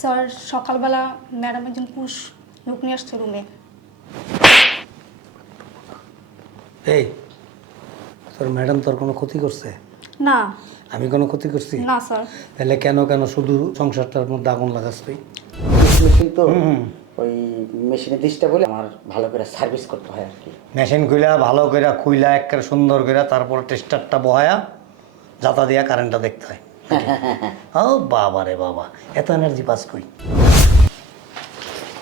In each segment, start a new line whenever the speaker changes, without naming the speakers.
Sir সকালবেলা madam একজন পুরুষ লোক নিয়ে আসছে রুমে
এই তোর ম্যাডাম তোর কোনো ক্ষতি করছে?
না।
আমি কোনো ক্ষতি করছি?
না স্যার।
তাহলে কেন কেন শুধু সংসারটার মধ্যে আগুন লাগাস তুই?
মেশিন তো
হুম।
ওই মেশিনে দিসটা বলে আমার ভালো করে সার্ভিস করতে হয় আর কি।
মেশিন খুইলা ভালো করে খুইলা একেবারে সুন্দর করে তারপর টেস্টারটা বহায়া যাতা দিয়া কারেন্টটা দেখতে হয়। ও বাবা রে বাবা এত এনার্জি পাস কই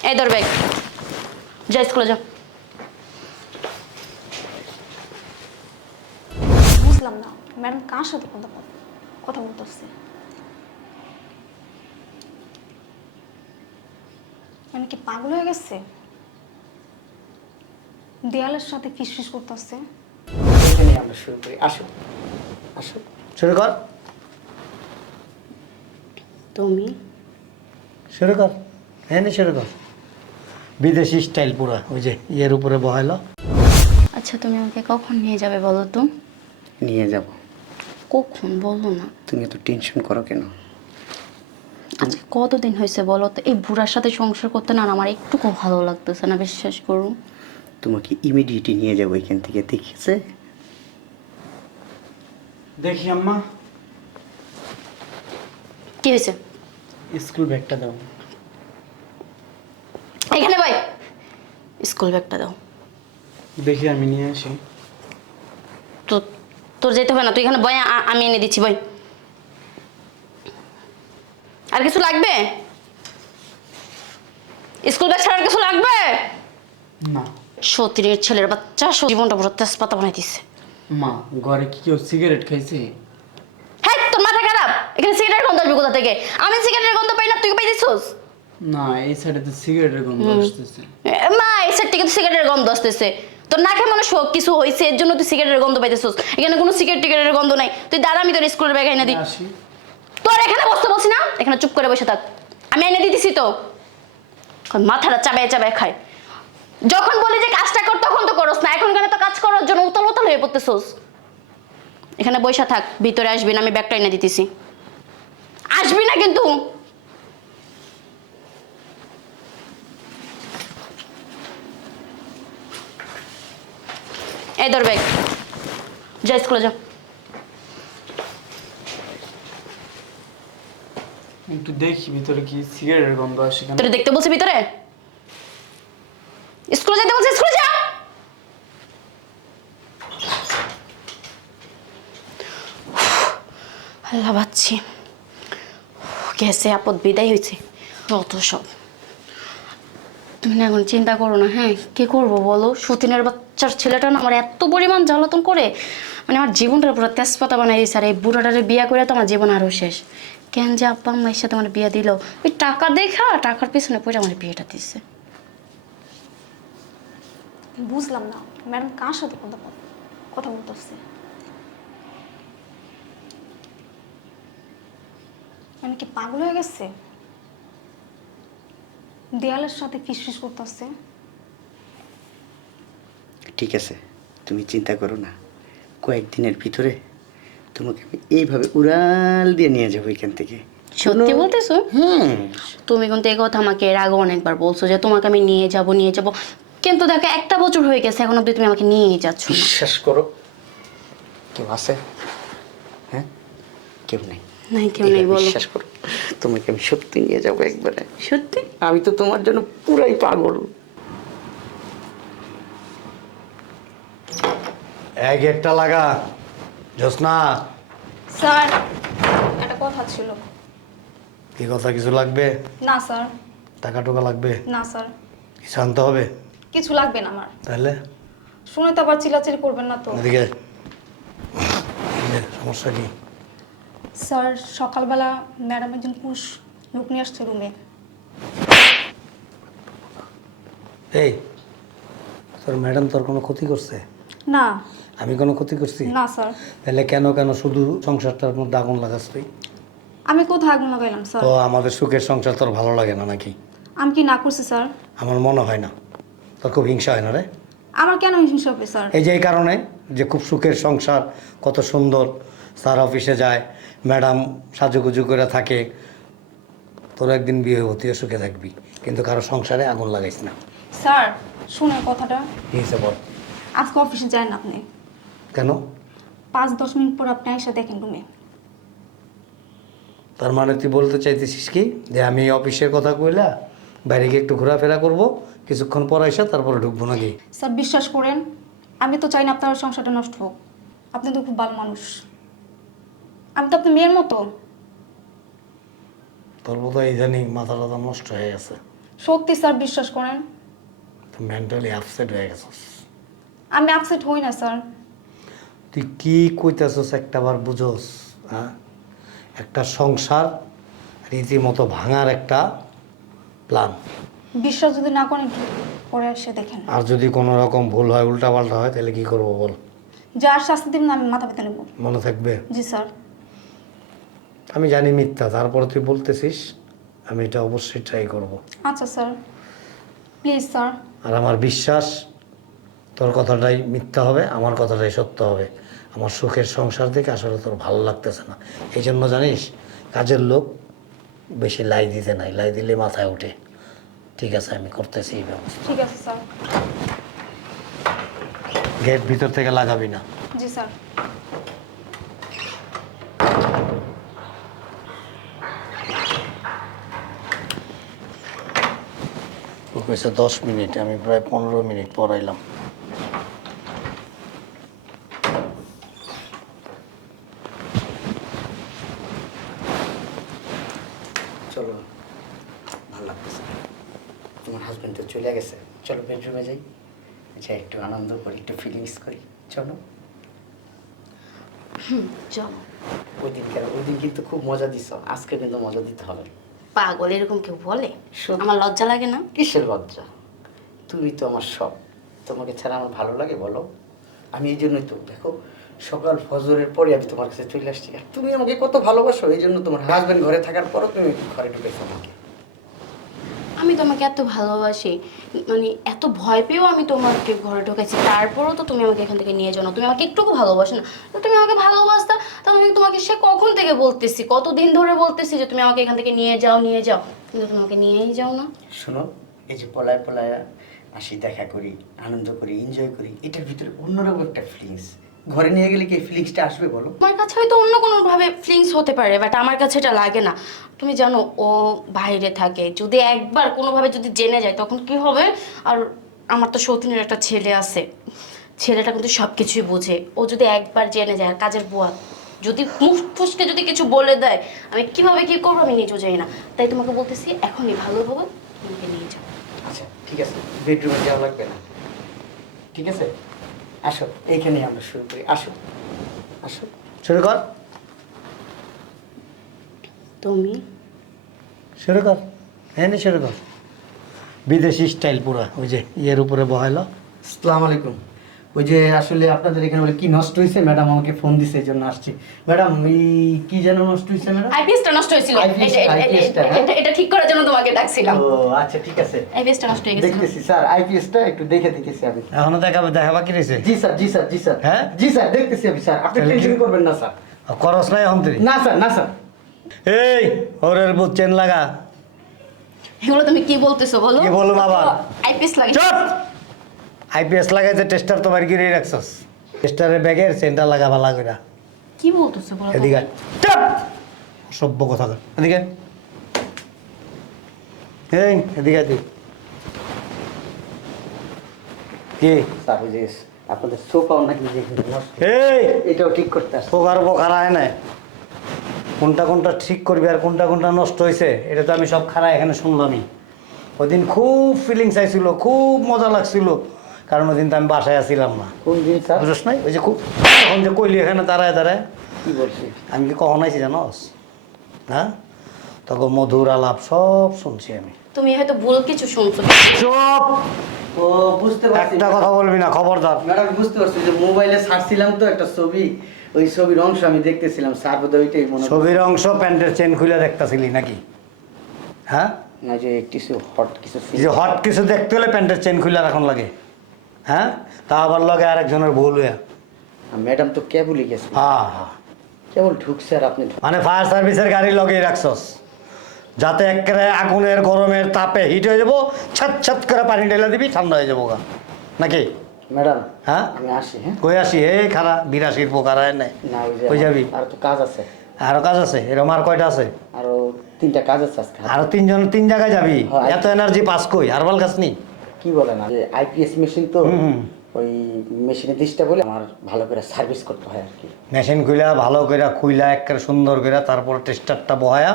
এই ধর ব্যাগ যা স্কুলে যা
বুঝলাম না ম্যাডাম কার সাথে কথা কথা বলতেছে মানে কি পাগল হয়ে গেছে দেয়ালের সাথে ফিসফিস করতেছে
আমরা শুরু করি। আসো। আসো।
শুরু কর
তুমি?
শুরু কর হ্যাঁ নি শুরু কর বিদেশি স্টাইল পুরা ওই যে ইয়ের উপরে বহাইলো।
আচ্ছা তুমি আমাকে কখন নিয়ে যাবে বলো তো?
নিয়ে যাব।
কখন? বলো না।
তুমি এত টেনশন করো কেন?
আজকে কতদিন হয়েছে বলো তো? এই বুড়ার সাথে সংসার করতে না আমার একটুকু ভালো লাগতেছে না বিশ্বাস করুন
তোমাকে ইমিডিয়েটলি নিয়ে যাব এখান থেকে দেখেছে?
দেখি আম্মা।
কি হয়েছে?
স্কুল ব্যাগটা দাও।
এখানে ভাই। স্কুল ব্যাগটা দাও।
দেখি আমি নিয়ে আসি।
তো তোর যেতে হবে না তুই এখানে বয় আমি এনে দিচ্ছি বই আর কিছু লাগবে? স্কুল ব্যাগ ছাড়া আর কিছু লাগবে?
না।
সতীনের ছেলের বাচ্চা জীবনটা পুরো তেজপাতা বানাই দিচ্ছে
মা ঘরে কি কেউ সিগারেট খাইছে
হ্যাঁ তোর মাথা খারাপ এখানে সিগারেটের গন্ধ আসবে কোথা থেকে? আমি সিগারেটের গন্ধ পাই না তুই পাই দিছিস?
না এই সাইডে তো সিগারেটের গন্ধ আসতেছে।
মা এই সেট থেকে তো সিগারেটের গন্ধ আসতেছে। তোর নাকে মনে শোক কিছু হয়েছে এর জন্য তুই সিগারেটের গন্ধ পাইতেছিস। এখানে কোনো সিগারেট টিগারেটের গন্ধ নাই। তুই দাঁড়া আমি তোর স্কুলের ব্যাগ এনে দিই। তোর এখানে বসতে বলছি না? এখানে চুপ করে বসে থাক। আমি এনে দিতেছি তো। মাথাটা চাবায় চাবায় খায়। যখন বলি যে কাজটা কর তখন তো করস না। এখন এখানে তো কাজ করার জন্য উতল উতল হয়ে পড়তেছোস। এখানে বসে থাক ভিতরে আসবি না আমি ব্যাগটা এনে দিতেছি। আসবি না কিন্তু। এই ধর ব্যাগ। যা স্কুলে যা।
একটু দেখি ভিতরে কি সিগারেটের গন্ধ আসে কেন।
তোর দেখতে বলছি ভিতরে? স্কুলে যেতে বলছি স্কুলে যা। আল্লাহ বাচ্ছি গেছে আপদ বিদায় হয়েছে। অত সব। তুমি এখন চিন্তা করো না হ্যাঁ? কি করব বলো? সতীনের বাচ্চার ছেলেটা না আমার এত পরিমাণ জ্বালাতন করে। মানে আমার জীবনটার পুরো তেজপাতা বানাই দিয়েছে আর এই বুড়াটারে বিয়া করে তো আমার জীবন আরও শেষ। কেন যে আব্বা আম্মার সাথে আমার বিয়ে দিল? ওই টাকা দেখা, টাকার পিছনে পড়ে আমার বিয়েটা দিচ্ছে
বুঝলাম না। ম্যাডাম কার সাথে কথা কথা বলতেছে? মানে কি পাগল হয়ে গেছে? দেয়ালের সাথে ফিসফিস করতেছে।
ঠিক আছে তুমি চিন্তা করো না। কয়েকদিনের ভিতরে তোমাকে আমি এইভাবে উড়াল দিয়ে নিয়ে যাব এখান থেকে।
সত্যি বলতেছো?
হুম।
তুমি কিন্তু এই কথা আমাকে এর আগে অনেকবার বলছো যে তোমাকে আমি নিয়ে যাব নিয়ে যাব। কিন্তু দেখো একটা বছর হয়ে গেছে এখন অব্দি তুমি আমাকে নিয়েই যাচ্ছ
বিশ্বাস করো। কেউ আছে? হ্যাঁ? কেউ নেই।
নাই কেউ নেই বলো।
বিশ্বাস করো তোমাকে আমি সত্যি নিয়ে যাব একবারে।
সত্যি?
আমি তো তোমার জন্য পুরাই পাগল।
এক একটা লাগা। জোসনা
স্যার একটা কথা ছিল।
কি কথা কিছু লাগবে?
না স্যার।
টাকা টুকা লাগবে?
না স্যার।
কিছু আনতে হবে?
কিছু লাগবে না আমার।
তাহলে?
শুনে তো আবার চিল্লাচিল্লি করবেন না তো।
এদিকে সমস্যা কি?
স্যার সকালবেলা ম্যাডাম একজন পুরুষ লোক নিয়ে আসছে রুমে।
এই তোর ম্যাডাম তোর কোনো ক্ষতি করছে?
না।
আমি কোনো ক্ষতি করছি?
না স্যার।
তাহলে কেন কেন শুধু সংসারটার মধ্যে আগুন লাগাস তুই?
আমি কোথায় আগুন লাগাইলাম স্যার?
তো আমাদের সুখের সংসার তোর ভালো লাগে না নাকি?
আমি কি না করছি স্যার?
আমার মনে হয় না। তোর খুব হিংসা হয় না রে?
আমার কেন হিংসা হবে স্যার?
এই যে এই কারণে যে খুব সুখের সংসার কত সুন্দর স্যার অফিসে যায় ম্যাডাম সাজুগুজু করে থাকে তোর একদিন বিয়ে হব তুইও সুখে থাকবি কিন্তু কারও সংসারে আগুন লাগাইস না।
স্যার শুনে কথাটা।
কি হিসেবে বল?
আজকে অফিসে যান আপনি।
কেন?
পাঁচ দশ মিনিট পর আপনি এসে দেখেন রুমে।
তার মানে তুই বলতে চাইতেছিস কি যে আমি এই অফিসের কথা কইলা বাইরে গিয়ে একটু ঘোরাফেরা করব কিছুক্ষণ পর এসে তারপরে ঢুকবো নাকি?
স্যার বিশ্বাস করেন আমি তো চাই না আপনার সংসারটা নষ্ট হোক। আপনি তো খুব ভালো মানুষ। আমি তো আপনার মেয়ের মতো।
তোর বোধ হয় ইদানিং মাথা টাথা নষ্ট হয়ে গেছে।
সত্যি স্যার বিশ্বাস করেন।
তুই মেন্টালি আপসেট হয়ে গেছিস।
আমি আপসেট হই না স্যার।
তুই কি কইতেছস একটা বার বুঝোস হ্যাঁ? একটা সংসার রীতিমতো ভাঙার একটা প্ল্যান
বিশ্বাস যদি না করেন একটু পরে এসে দেখেন।
আর যদি কোনো রকম ভুল হয় উল্টাপাল্টা হয় তাহলে কি করব বল?
যার শাস্তি দিন আমি মাথা পেতে নেব।
মনে থাকবে?
জি স্যার।
আমি জানি মিথ্যা তারপরে তুই বলতেছিস আমি এটা অবশ্যই ট্রাই করব।
আচ্ছা স্যার প্লিজ স্যার
আর আমার বিশ্বাস তোর কথাটাই মিথ্যা হবে আমার কথাটাই সত্য হবে। আমার সুখের সংসার দেখে আসলে তোর ভালো লাগতেছে না। এই জন্য জানিস কাজের লোক বেশি লাই দিতে নাই লাই দিলে মাথায় ওঠে। ঠিক আছে আমি করতেছি এই ব্যবস্থা।
ঠিক আছে স্যার
গেট ভিতর থেকে লাগাবি না।
জি স্যার
কইছে দশ মিনিট আমি প্রায় পনেরো মিনিট পড়াইলাম।
চলো ভালো লাগতেছে তোমার হাজব্যান্ড তো চলে গেছে। চলো বেডরুমে যাই যাই একটু আনন্দ করি একটু ফিলিংস করি। চলো।
চলো।
ওই দিনকার ওই দিন কিন্তু খুব মজা দিছ। আজকে কিন্তু মজা দিতে হবে।
পাগল এরকম কেউ বলে। আমার লজ্জা লাগে না?
কিসের লজ্জা? তুমি তো আমার সব। তোমাকে ছাড়া আমার ভালো লাগে বলো। আমি এই জন্যই তো দেখো সকাল ফজরের পরে আমি তোমার কাছে চলে আসছি। আর তুমি আমাকে কত ভালোবাসো এই জন্য তোমার হাজব্যান্ড ঘরে থাকার পরও তুমি ঘরে ঢুকেছো আমাকে।
আমি তোমাকে এত ভালোবাসি। মানে এত ভয় পেয়েও আমি তোমাকে ঘরে ঢোকাইছি তারপরও তো তুমি আমাকে এখান থেকে নিয়ে যাও না। তুমি আমাকে একটুকু ভালোবাসো না। তুমি আমাকে ভালোবাসতা, তাহলে আমি তোমাকে সে কখন থেকে বলতেছি? কতদিন ধরে বলতেছি যে তুমি আমাকে এখান থেকে নিয়ে যাও নিয়ে যাও? কিন্তু তুমি আমাকে নিয়েই যাও না।
শোনো, এই যে পলায় পলায় আসি, দেখা করি, আনন্দ করি এনজয় করি, এটার ভিতরে অন্যরকম একটা ফিলিংস ঘরে নিয়ে গেলে কি ফিলিংসটা আসবে বলো?
তোমার কাছে হয়তো অন্য কোনো ভাবে ফিলিংস হতে পারে বাট আমার কাছে এটা লাগে না। তুমি জানো ও বাইরে থাকে। যদি একবার কোনোভাবে যদি জেনে যায় তখন কি হবে? আর আমার তো সতীনের একটা ছেলে আছে। ছেলেটা কিন্তু সব কিছুই বোঝে। ও যদি একবার জেনে যায় আর কাজের বুয়া যদি মুখ ফুসকে যদি কিছু বলে দেয় আমি কীভাবে কি করব আমি নিজেও জানি না। তাই তোমাকে বলতেছি এখনই ভালোভাবে তোমাকে নিয়ে যাও।
আচ্ছা ঠিক আছে। বেডরুমে যাওয়া লাগবে না। ঠিক আছে? আসো এইখানে আমরা শুরু করি। আসো আসো।
শুরু কর
তুমি?
শুরু কর হ্যাঁ নি শুরু কর বিদেশি স্টাইল পুরা ওই যে ইয়ের উপরে বহাইলো।
আসসালামু আলাইকুম। ওই যে আসলে আপনাদের এখানে বলে কি নষ্ট হয়েছে ম্যাডাম? আমাকে ফোন দিছে এই জন্য আসছি। ম্যাডাম এই কি যেন নষ্ট হয়েছে ম্যাডাম?
আইপিএসটা নষ্ট হয়েছিল। এটা-
টা, হ্যাঁ?
এটা- ঠিক করার জন্য তোমাকে ডাকছিলাম।
ও আচ্ছা ঠিক আছে।
আইপিএসটা নষ্ট হয়ে গেছিল।
দেখতেছি স্যার আইপিএসটা একটু দেখে দেখেছি আমি।
এখনও দেখাবে দেখা বাকি রয়েছে
জি স্যার জি স্যার জি স্যার।
হ্যাঁ?
জি স্যার দেখতেছি আমি স্যার। আপনি টেনশন করবেন না স্যার।
করস নাই এখন তুই
না স্যার না স্যার।
এই ওরের বুথ চেন লাগা।
এগুলো তুমি কি বলতেছো বলো?
কি বলব আবার?
আইপিএস লাগে।
চুপ! আইপিএস লাগাইছে টেস্টার তো বাড়ি গিয়ে রাখছস। টেস্টারের ব্যাগের সেন্টার লাগা ভালো করে
কি বলতেছো বলো তো?
এদিকে আয়। চুপ! সভ্য কথা কর। এদিকে আয়। এই এদিকে আয় তুই। কি?
স্যার ওই যে আপনাদের সোফাও নাকি যে নষ্ট
এই!
এটাও ঠিক করতে আসছে।
পোকার পোকার আয় না কোনটা কোনটা ঠিক করবি আর কোনটা কোনটা নষ্ট হয়েছে এটা তো আমি সব খারাপ এখানে শুনলামই। ওদিন খুব ফিলিংস আইছিল খুব মজা লাগছিল। কারণ ওদিন তো আমি বাসায় আসছিলাম না।
কোন দিন স্যার
বুঝছ নাই? ওই যে খুব এখন যে কইলি এখানে দাঁড়ায় দাঁড়ায়।
কি বলছি
আমি কি কখন আইছি জানোস? হ্যাঁ? তখন মধুর আলাপ সব শুনছি আমি।
তুমি হয়তো ভুল কিছু শুনছো।
চুপ!
ও বুঝতে পারছি।
একটা কথা বলবি না খবরদার।
ম্যাডাম বুঝতে পারছি যে মোবাইলে ছাড়ছিলাম তো একটা ছবি। ওই ছবির অংশ আমি দেখতেছিলাম স্যার বোধহয় ওইটাই মনে
ছবির অংশ প্যান্টের চেন খুলে দেখতাছিলি নাকি? হ্যাঁ?
না যে কিছু হট কিছু
যে হট কিছু দেখতে হলে প্যান্টের চেন খুলে রাখন লাগে। হ্যাঁ? তা আবার লগে আরেকজনের ভুল হইয়া।
ম্যাডাম তো কেবলই গেছে।
হ্যাঁ হ্যাঁ
কেবল ঢুকছে আর আপনি
মানে ফায়ার সার্ভিসের গাড়ি লগেই রাখছস। যাতে একেবারে আগুনের গরমের তাপে হিট হয়ে যাব ছাত ছাত করে পানি ঢেলে দিবি ঠান্ডা হয়ে যাব গা নাকি?
ম্যাডাম
হ্যাঁ?
আমি আসি হ্যাঁ?
কই আসি? হে খারা বিরাশির পোকারা এনে
না ওই যে
কই যাবি?
আর তো কাজ আছে।
আরও কাজ আছে? এরকম আর কয়টা আছে?
আরও তিনটা কাজ আছে আজকে।
আরও তিনজন তিন জায়গায় যাবি? এত এনার্জি পাস কই? হারবাল গাছ নি
কি বলে না যে আইপিএস মেশিন তো। ওই মেশিনে দিশটা বলে আমার ভালো করে সার্ভিস করতে হয় আর কি।
মেশিন খুইলা ভালো করে খুইলা একেবারে সুন্দর করে তারপর টেস্টারটা বহায়া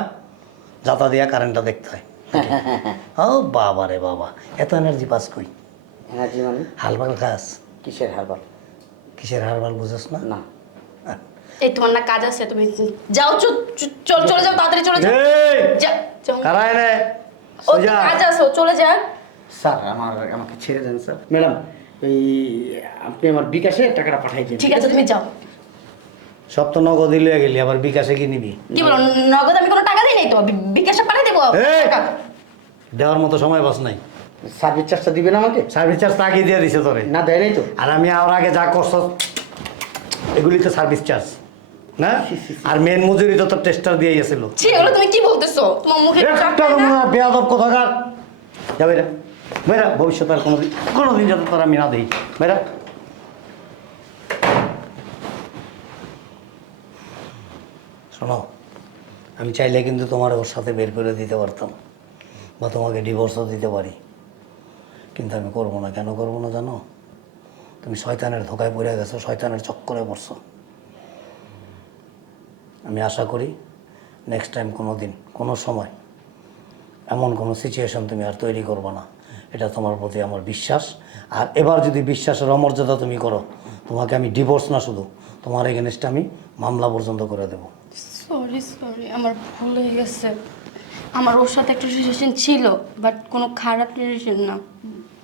যাতা দিয়া কারেন্টটা দেখতে হয়। ও বাবা রে বাবা এত এনার্জি পাস কই?
এনার্জি মানে?
হালবাল গাছ।
কিসের হারবাল
কিসের হারবাল বুঝোস না?
না।
এই তোমার না কাজ আছে তুমি যাও চল চলে যাও তাড়াতাড়ি চলে যাও।
এই!
যা যাও।
কারা এনে?
ও কাজ আছে চলে যা
স্যার আমার আমাকে ছেড়ে দেন স্যার। ম্যাডাম এই আপনি আমার বিকাশে টাকাটা পাঠাই দিন।
ঠিক আছে তুমি যাও।
সব তো নগদ দিলে গেলি আবার বিকাশে কি নিবি?
কি বলো নগদ আমি কোনো টাকা দিই নাই তো বিকাশে পাঠিয়ে দেবো
দেওয়ার মতো সময় বাস নাই।
সার্ভিস চার্জটা দিবেন আমাকে?
সার্ভিস চার্জ তাকে দিয়ে দিছে তোরে।
না দেয় নাই তো।
আর আমি আর আগে যা করছ এগুলি তো সার্ভিস চার্জ না? আর মেন মজুরি তো তোর টেস্টার দিয়ে গেছিল
ছি এগুলো তুমি কি বলতেছো? তোমার মুখে
একটা বেয়াদব কোথাকার? যাবে রে। বেরা ভবিষ্যতে আর কোনোদিন কোনোদিন যাতে তোর আমি না দিই বেরা শোনো, আমি চাইলে কিন্তু তোমার ওর সাথে বের করে দিতে পারতাম, বা তোমাকে ডিভোর্সও দিতে পারি। কিন্তু আমি করব না। কেন করব না জানো? তুমি শয়তানের ধোকায় পড়ে গেছো, শয়তানের চক্করে পড়ছো। আমি আশা করি নেক্সট টাইম কোনো দিন, কোনো সময়, এমন কোনো সিচুয়েশন তুমি আর তৈরি করবে না। এটা তোমার প্রতি আমার বিশ্বাস। আর এবার যদি বিশ্বাসের অমর্যাদা তুমি করো তোমাকে আমি ডিভোর্স না শুধু তোমার এগেনস্টে আমি মামলা পর্যন্ত করে দেবো।
সরি সরি আমার ভুল হয়ে গেছে। আমার ওর সাথে একটা রিলেশন ছিল বাট কোনো খারাপ রিলেশন না।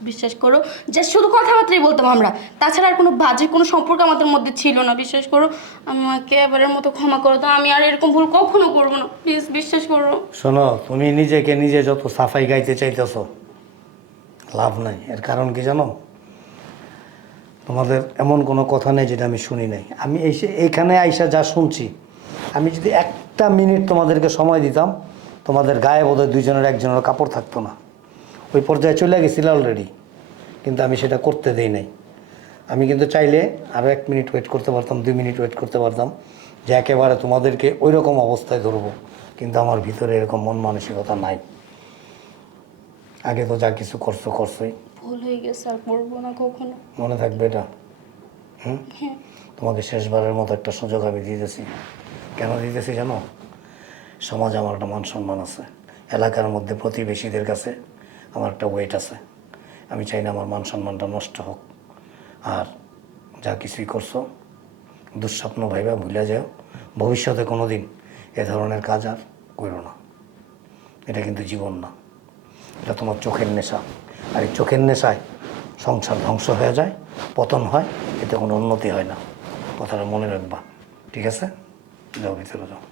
বিশ্বাস করো যে শুধু কথাবার্তাই বলতাম আমরা। তাছাড়া আর কোনো বাজে কোনো সম্পর্ক আমাদের মধ্যে ছিল না। বিশ্বাস করো আমাকে এবারের মতো ক্ষমা করো তো আমি আর এরকম ভুল কখনো করব না। প্লিজ বিশ্বাস করো।
শোনো তুমি নিজেকে নিজে যত সাফাই গাইতে চাইতেছো লাভ নাই। এর কারণ কি জানো? তোমাদের এমন কোনো কথা নেই যেটা আমি শুনি নাই। আমি এসে এইখানে আইসা যা শুনছি, আমি যদি একটা মিনিট তোমাদেরকে সময় দিতাম, তোমাদের গায়ে বোধহয় দুইজনের একজনের কাপড় থাকতো না। ওই পর্যায়ে চলে গেছিল অলরেডি কিন্তু আমি সেটা করতে দেই নাই। আমি কিন্তু চাইলে আরও এক মিনিট ওয়েট করতে পারতাম, দুই মিনিট ওয়েট করতে পারতাম, যে একেবারে তোমাদেরকে ওই রকম অবস্থায় ধরবো, কিন্তু আমার ভিতরে এরকম মন মানসিকতা নাই। আগে তো যা কিছু করছ করছোই।
ভুল হয়ে গেছে আর করব না কখনো।
মনে থাকবে এটা? হুম? তোমাকে শেষবারের মতো একটা সুযোগ আমি দিতেছি। কেন দিতেছি জানো? সমাজে আমার একটা মান সম্মান আছে। এলাকার মধ্যে প্রতিবেশীদের কাছে আমার একটা ওয়েট আছে। আমি চাই না আমার মান সম্মানটা নষ্ট হোক। আর যা কিছুই করছ দুঃস্বপ্ন ভাইবা ভুলে যাও। ভবিষ্যতে কোনো দিন এ ধরনের কাজ আর করো না। এটা কিন্তু জীবন না। এটা তোমার চোখের নেশা। আর এই চোখের নেশায় সংসার ধ্বংস হয়ে যায়, পতন হয়, এতে কোনো উন্নতি হয় না। কথাটা মনে রাখবা, ঠিক আছে? যাও ভিতরে যাও।